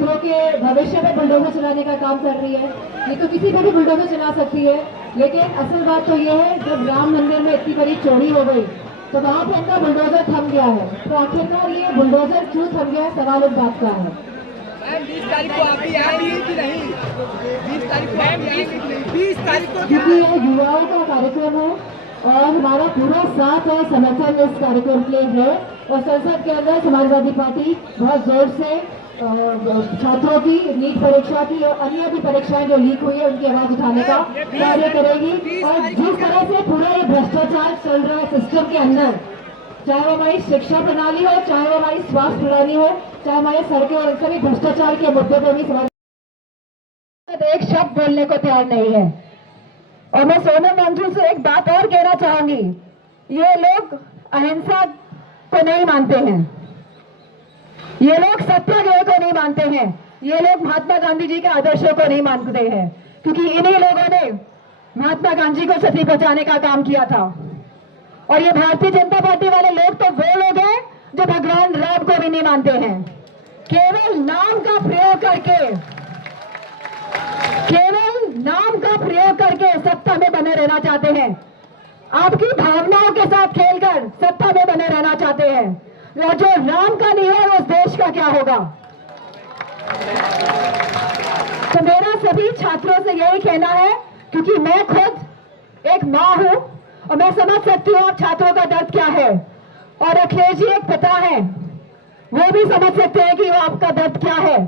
छात्रों के भविष्य में बुलडोजर चलाने का काम कर रही है। ये तो किसी पे भी बुलडोजर चला सकती है, लेकिन असल बात तो ये है जब राम मंदिर में इतनी बड़ी चोरी हो गई तो वहाँ पे उनका बुलडोजर थम गया है। तो आखिरकार ये बुलडोजर क्यों थम गया है, सवाल इस बात का है। 20 तारीख को आप भी आएंगी कि नहीं? 20 तारीख को आप भी आएंगी कि नहीं? 20 तारीख को क्योंकि ये युवाओं का कार्यक्रम है और हमारा पूरा साथ और समर्थन इस कार्यक्रम के लिए है। और संसद के अंदर समाजवादी पार्टी बहुत जोर से छात्रों की नीट परीक्षा की और अन्य भी परीक्षाएं जो लीक हुई है उनकी आवाज उठाने का कार्य करेगी। और जिस तरह से पूरा ये भ्रष्टाचार चल रहा है सिस्टम के अंदर, चाहे वो हमारी शिक्षा प्रणाली हो, चाहे वो हमारी स्वास्थ्य प्रणाली हो, चाहे हमारे सड़कें और सभी भ्रष्टाचार के मुद्दे पर भी समाज एक शब्द बोलने को तैयार नहीं है। और मैं सोनम वांगचुक से एक बात और कहना चाहूंगी, ये लोग अहिंसा को नहीं मानते हैं, ये लोग सत्याग्रह को नहीं मानते हैं, ये लोग महात्मा गांधी जी के आदर्शों को नहीं मानते हैं, क्योंकि इन्हीं लोगों ने महात्मा गांधी को सती बचाने का काम किया था। और ये भारतीय जनता पार्टी वाले लोग तो वो लोग हैं जो भगवान राम को भी नहीं मानते हैं। केवल नाम का प्रयोग करके सत्ता में बने रहना चाहते हैं, आपकी भावनाओं के साथ खेलकर सत्ता में बने रहना चाहते हैं। और जो राम का नहीं है उस देश का क्या होगा। तो मेरा सभी छात्रों से यही कहना है, क्योंकि मैं खुद एक माँ हूं और मैं समझ सकती हूँ आप छात्रों का दर्द क्या है, और अखिलेश जी एक पिता है, वो भी समझ सकते हैं कि वो आपका दर्द क्या है,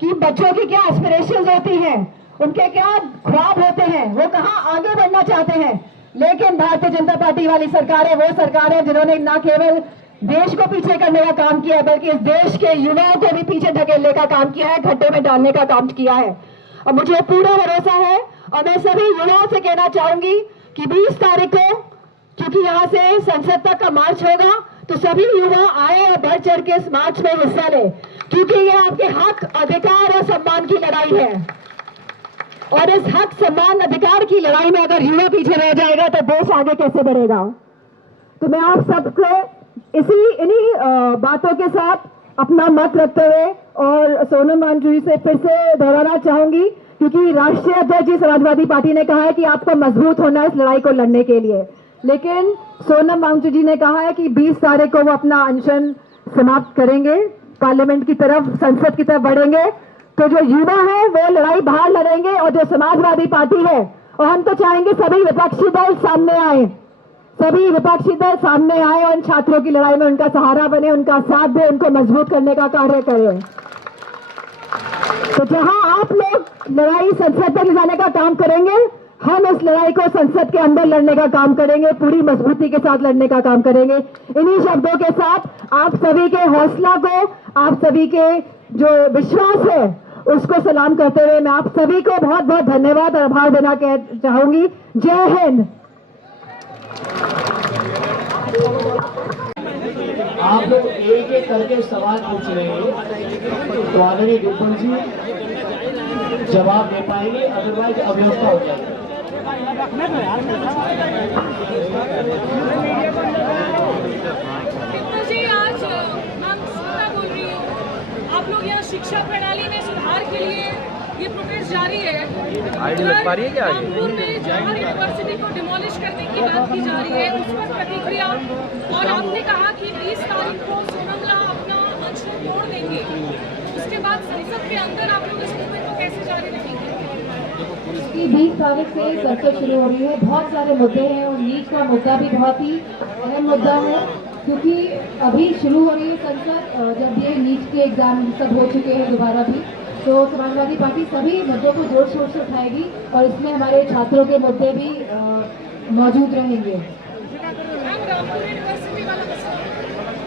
कि बच्चों की क्या एस्पिरेशंस होती हैं, उनके क्या ख्वाब होते हैं, वो कहाँ आगे बढ़ना चाहते हैं। लेकिन भारतीय जनता पार्टी वाली सरकारें वो सरकार है जिन्होंने न केवल देश को पीछे करने का काम किया है, बल्कि इस देश के युवाओं को भी पीछे धकेलने का काम किया है, गड्ढे में डालने का काम किया है। और मुझे पूरा भरोसा है और मैं सभी युवाओं से कहना चाहूंगी कि 20 तारीख को, क्योंकि यहाँ से संसद तक का मार्च होगा, तो सभी युवा आए और बढ़ चढ़ के इस मार्च में हिस्सा ले, क्योंकि ये आपके हक, अधिकार और सम्मान की लड़ाई है। और इस हक, सम्मान, अधिकार की लड़ाई में अगर युवा पीछे रह जाएगा तो देश आगे कैसे बढ़ेगा। तो मैं आप सबको इन्हीं बातों के साथ अपना मत रखते हुए और सोनम वांगचुक जी से फिर से दोहराना चाहूंगी, क्योंकि राष्ट्रीय अध्यक्ष जी समाजवादी पार्टी ने कहा है कि आपको मजबूत होना है इस लड़ाई को लड़ने के लिए, लेकिन सोनम वांगचुक जी ने कहा है कि 20 तारीख को वो अपना अनशन समाप्त करेंगे, पार्लियामेंट की तरफ, संसद की तरफ बढ़ेंगे। तो जो युवा है वो लड़ाई बाहर लड़ेंगे और जो समाजवादी पार्टी है, और हम तो चाहेंगे सभी विपक्षी दल सामने आए, सभी विपक्षी दल सामने आए और इन छात्रों की लड़ाई में उनका सहारा बने, उनका साथ दे, उनको मजबूत करने का कार्य करें। तो जहां आप लोग लड़ाई संसद तक ले जाने का काम करेंगे, हम इस लड़ाई को संसद के अंदर लड़ने का काम करेंगे, पूरी मजबूती के साथ लड़ने का काम करेंगे। इन्हीं शब्दों के साथ आप सभी के हौसला को, आप सभी के जो विश्वास है उसको सलाम करते हुए मैं आप सभी को बहुत बहुत धन्यवाद और आभार देना चाहूंगी। जय हिंद। आप लोग एक एक करके सवाल पूछ रहे हैं, तो आदरणीय विपुल जी जवाब दे पाएंगे, अदरवाइज अव्यवस्था हो जाएगी। जी आज मैम सीता बोल रही हूँ, आप लोग यहाँ शिक्षा प्रणाली में सुधार के लिए ये प्रोटेस्ट जारी है। कानपुर में जवाहर यूनिवर्सिटी को डिमोलिश करने की बात की जा रही है, उस पर प्रतिक्रिया। और आपने कहा कि 20 तारीख को सोनमला अपना अनशन तोड़ देंगे, उसके बाद संसद के अंदर आप लोग इस मूवमेंट को कैसे जारी रखेंगे? 20 तारीख से संसद शुरू हो रही है, बहुत सारे मुद्दे हैं और नीट का मुद्दा भी बहुत ही अहम मुद्दा है, क्योंकि अभी शुरू हो रही है संसद, जब ये नीट के एग्जाम सब हो चुके हैं दोबारा भी, तो समाजवादी पार्टी सभी मुद्दों को जोर शोर से उठाएगी और इसमें हमारे छात्रों के मुद्दे भी मौजूद रहेंगे।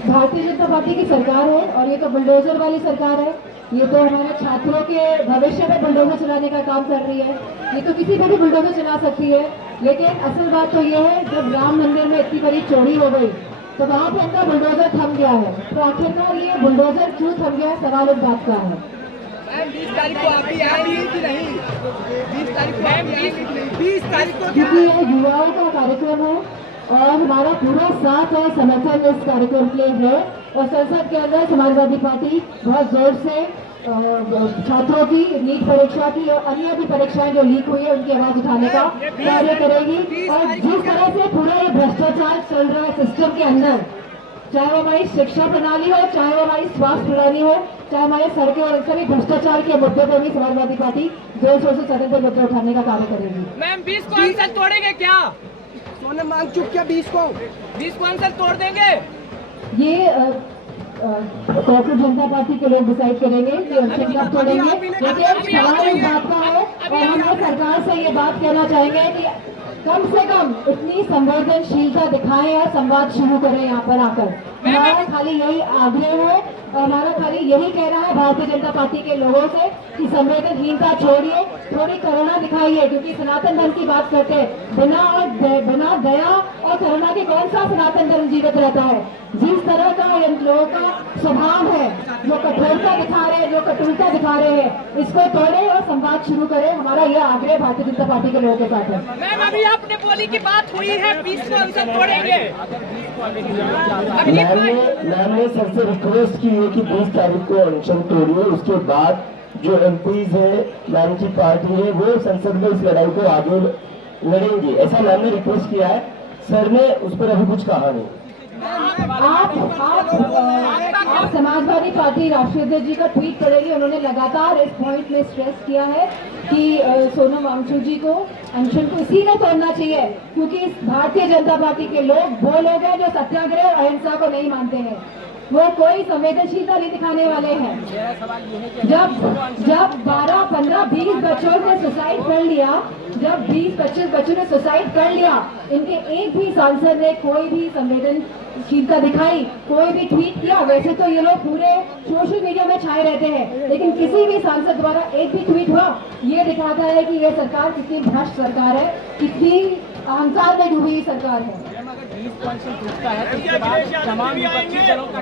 भारतीय जनता पार्टी की सरकार है और ये तो बुलडोजर वाली सरकार है, ये तो हमारे छात्रों के भविष्य में बुलडोजर चलाने का काम कर रही है। ये तो किसी पे भी बुलडोजर चला सकती है, लेकिन असल बात तो ये है जब राम मंदिर में इतनी बड़ी चोरी हो गई तो वहाँ पे उनका बुलडोजर थम गया है। तो आखिरकार ये बुलडोजर क्यों थम गया है, सवाल इस बात का है। 20 तारीख को आप भी आएंगी कि नहीं? 20 तारीख को आप भी आएंगी कि नहीं? 20 तारीख को क्योंकि ये युवाओं का कार्यक्रम है और हमारा पूरा साथ और समर्थन इस कार्यक्रम के लिए है। और संसद के अंदर समाजवादी पार्टी बहुत जोर से छात्रों की नीट परीक्षा की और अन्य भी परीक्षाएं जो लीक हुई है उनकी आवाज उठाने का कार्य करेगी। और जिस तरह से पूरा ये भ्रष्टाचार चल रहा है सिस्टम के अंदर, चाहे वो हमारी शिक्षा प्रणाली हो, चाहे वो हमारी स्वास्थ्य प्रणाली हो, चाहे हमारे सड़कें और सभी भ्रष्टाचार के मुद्दे पर भी समाजवादी पार्टी जोर शोर से सदन पर मुद्दे उठाने का कार्य करेगी। मैम 20 को आंसर तोड़ेंगे क्या? सोनम मांग चुप क्या 20 को आंसर तोड़ देंगे? ये कॉर्पोरेट जनता पार्टी के लोग डिसाइड करेंगे कि अनशन कब तोड़ेंगे। लेकिन सवाल इस बात का है और हम लोग सरकार से ये बात कहना चाहेंगे कि कम से कम इतनी संवेदनशीलता दिखाएं और संवाद शुरू करें यहाँ पर आकर। हमारा खाली यही आग्रह है और हमारा खाली यही कहना है भारतीय जनता पार्टी के लोगों से कि संवेदनहीनता छोड़िए, थोड़ी करुणा दिखाइए। क्योंकि सनातन धर्म की बात करते हैं, बिना दया और करुणा के कौन सा सनातन धर्म जीवित रहता है? जिस तरह का इन लोगों का स्वभाव है, जो कठोरता दिखा रहे हैं, जो कटुता दिखा रहे हैं, इसको तोड़े और संवाद शुरू करें। हमारा यह आग्रह भारतीय जनता पार्टी के लोगों के साथ है। मैम अभी आपने बोली की बात हुई है 20 को आंसर तोड़ेंगे। मैम ने सर से रिक्वेस्ट की है कि 20 तारीख को अनशन तोड़िए, उसके बाद जो एमपीज है मैम की पार्टी है वो संसद में इस लड़ाई को आगे लड़ेंगे, ऐसा मैम ने रिक्वेस्ट किया है। सर ने उस पर अभी कुछ कहा नहीं। आप समाजवादी पार्टी राष्ट्रीय अध्यक्ष जी का ट्वीट पढ़ेंगे, उन्होंने लगातार इस पॉइंट में स्ट्रेस किया है कि सोनम वांगचुक जी को अनशन को इसीलिए तोड़ना चाहिए क्योंकि भारतीय जनता पार्टी के लोग वो लोग हैं जो सत्याग्रह और अहिंसा को नहीं मानते हैं। वो कोई संवेदनशीलता नहीं दिखाने वाले हैं। जब 12, 15, 20 बच्चों ने सुसाइड कर लिया, जब 20-25 बच्चों ने सुसाइड कर लिया, इनके एक भी सांसद ने कोई भी संवेदनशीलता दिखाई, कोई भी ट्वीट किया? वैसे तो ये लोग पूरे सोशल मीडिया में छाए रहते हैं, लेकिन किसी भी सांसद द्वारा एक भी ट्वीट हुआ? ये दिखाता है कि ये सरकार कितनी भ्रष्ट सरकार है, कितनी अहंकार में डूबी सरकार है। अगर 20 पॉइंट से टूटता है तो उसके बाद तमाम विपक्षी दलों का